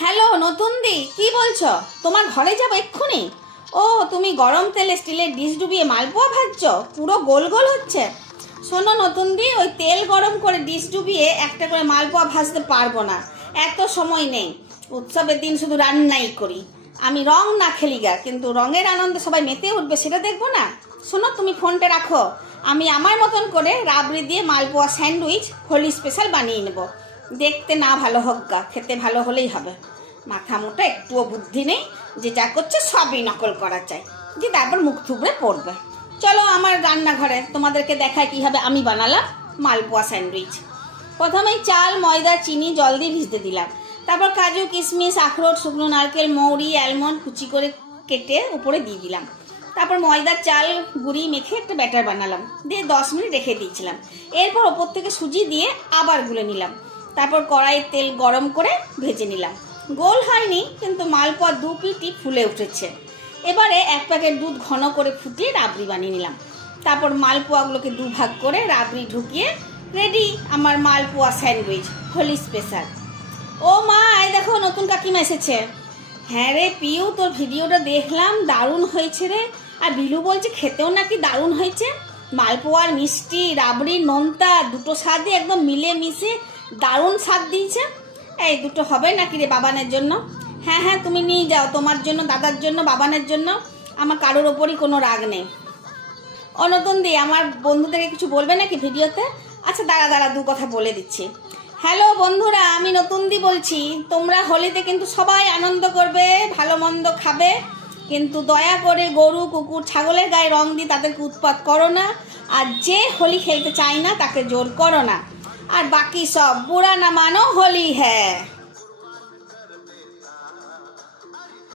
Hello, নতুন দি, কি বলছো? তোমার ঘরে যাব এক্ষুনি? ও তুমি গরম তেলে স্টিলের ডিশ ডুবিয়ে মালপোয়া ভাজছো? পুরো গোল গোল হচ্ছে। শোনো, নতুন দি, ওই তেল গরম করে ডিশ ডুবিয়ে একটা করে মালপোয়া ভাজতে পারব না। এত সময় নেই। উৎসবের দিন শুধু রান্নাই করি। আমি রং না খেলি গা, কিন্তু রঙের আনন্দে সবাই মেতে উঠবে, সেটা দেখব না? শোনো, তুমি ফোনটা রাখো। আমি আমার মতন করে রাবড়ি দিয়ে মালপোয়া স্যান্ডউইচ হোলি স্পেশাল বানিয়ে নেব। দেখতে না ভালো হোক গা, খেতে ভালো হলেই হবে। মাথা মোটা, একটুও বুদ্ধি নেই, যে যা করছে সবই নকল করা চাই। যে তারপর মুখ থুবড়ে পড়বে। চলো আমার রান্নাঘরে, তোমাদেরকে দেখায় কীভাবে আমি বানালাম মালপোয়া স্যান্ডউইচ। প্রথমেই চাল, ময়দা, চিনি, জল দিয়ে ভিজতে দিলাম। তারপর কাজু, কিশমিশ, আখরোট, শুকনো নারকেল, মৌরি, অ্যালমন্ড কুচি করে কেটে উপরে দিয়ে দিলাম। তারপর ময়দার চাল, গুঁড়ি মেখে একটা ব্যাটার বানালাম। দিয়ে দশ মিনিট রেখে দিয়েছিলাম। এরপর ওপর থেকে সুজি দিয়ে আবার গুলে নিলাম। তারপর কড়াইয়ে তেল গরম করে ভেজে নিলাম। গোল হয়নি, কিন্তু মালপোয়া দু পিটি ফুলে উঠেছে। এবারে এক প্যাকেট দুধ ঘন করে ফুটিয়ে রাবড়ি বানিয়ে নিলাম। তারপর মালপোয়াগুলোকে দু ভাগ করে রাবড়ি ঢুকিয়ে রেডি আমার মালপোয়া স্যান্ডউইচ, হোলি স্পেশাল। ও মা, এই দেখো নতুন কাকিমা এসেছে। হ্যাঁ রে পিউ, তোর ভিডিওটা দেখলাম, দারুণ হয়েছে রে। আর বিলু বলছে খেতেও নাকি দারুণ হয়েছে। মালপোয়ার মিষ্টি, রাবড়ি, নোনতা, দুটো স্বাদে একদম মিলে মিশে দারুণ স্বাদ দিয়েছে। এই দুটো হবে নাকি রে বাবানের জন্য? হ্যাঁ হ্যাঁ তুমি নিয়ে যাও, তোমার জন্য, দাদার জন্য, বাবানের জন্য। আমার কারোর ওপরই কোনো রাগ নেই। অনতন দি, আমার বন্ধুদেরকে কিছু বলবে নাকি ভিডিওতে? আচ্ছা দাঁড়া দাঁড়া, দু কথা বলে দিচ্ছি। হ্যালো বন্ধুরা, আমি নতুন দি বলছি, তোমরা হোলিতে কিন্তু সবাই আনন্দ করবে, ভালো মন্দ খাবে। কিন্তু দয়া করে গরু, কুকুর, ছাগলের গায়ে রং দিয়ে তাদেরকে উৎপাত করো না। আর যে হোলি খেলতে চায় না, তাকে জোর করো না। আর বাকি সব বুড়া না মানো হোলি হ্যাঁ